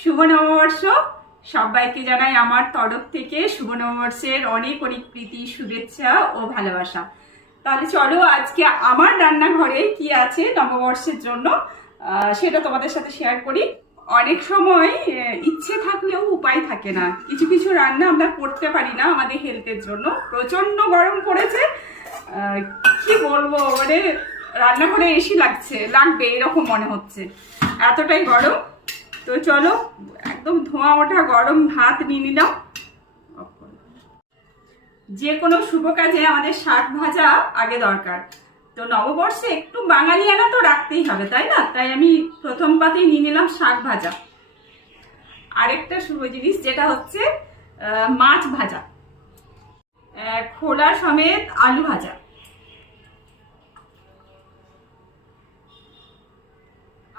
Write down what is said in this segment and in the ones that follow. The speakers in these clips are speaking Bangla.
শুভ নববর্ষ। সবাইকে জানাই আমার তরফ থেকে শুভ নববর্ষের অনেক অনেক প্রীতি, শুভেচ্ছা ও ভালোবাসা। তাহলে চলো আজকে আমার রান্নাঘরে কি আছে নববর্ষের জন্য সেটা তোমাদের সাথে শেয়ার করি। অনেক সময় ইচ্ছে থাকলেও উপায় থাকে না, কিছু কিছু রান্না আমরা করতে পারি না আমাদের হেলথের জন্য। প্রচন্ড গরম পড়েছে, কি বলবো, মানে রান্নাঘরে এসি লাগবে এরকম মনে হচ্ছে, এতটাই গরম। তো চলো একদম ধোঁয়া ওঠা গরম ভাত নিয়ে নিলাম। যে কোনো শুভ কাজে আমাদের শাক ভাজা আগে দরকার, তো নববর্ষে একটু বাঙালিয়ানা তো রাখতেই হবে, তাই না? তাই আমি প্রথম পাতেই নিয়ে নিলাম শাক ভাজা। আরেকটা শুভ জিনিস যেটা হচ্ছে মাছ ভাজা, খোলা সমেত আলু ভাজা,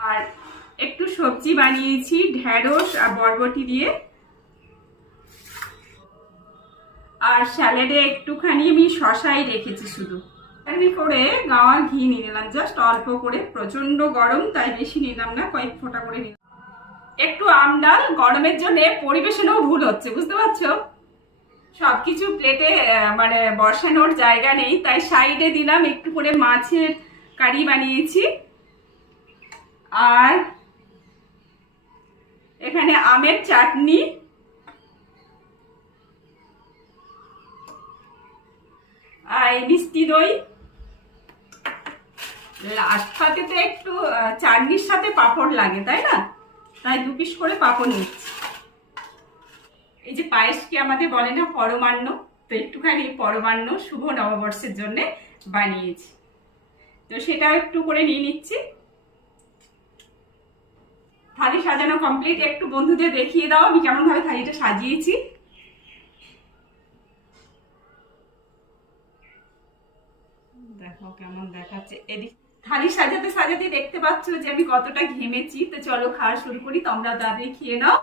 আর একটু সবজি বানিয়েছি ঢেঁড়স আর বরবটি দিয়ে। আর স্যালাডে একটুখানি আমি শশাই রেখেছি শুধু। আমি করে গাওয়া ঘি নিয়ে নিলাম, জাস্ট অল্প করে, প্রচন্ড গরম তাই বেশি নিলাম না, কয়েক ফোঁটা করে নিলাম। একটু আমডাল, গরমের জন্য পরিবেশনেও ভুল হচ্ছে, বুঝতে পারছো? সবকিছু প্লেটে মানে বসানোর জায়গা নেই, তাই সাইডে দিলাম একটু করে মাছের কারি বানিয়েছি। আর এখানে আমের চাটনি, আর মিষ্টি দই। লাস্ট পাতে তো একটু চাটনির সাথে পাঁপড় লাগে, তাই না? তাই 2 পিস করে পাঁপড় নিচ্ছি। এই যে পায়েসকে আমাদের বলে না পরমান্ন, তো একটুখানি পরমান্ন শুভ নববর্ষের জন্য বানিয়েছি, তো সেটাও একটু করে নিয়ে নিচ্ছি। থালি সাজানো কমপ্লিট। একটু বন্ধুদের দেখিয়ে দাও আমি কেমন ভাবে থালিটা সাজিয়েছি। দেখো কেমন দেখাচ্ছে। এদিক থালি সাজাতে সাজাতে দেখতে পাচ্ছ যে আমি কতটা ঘেমেছি। তো চলো খাওয়া শুরু করি, তোমরা তাদের খেয়ে নাও।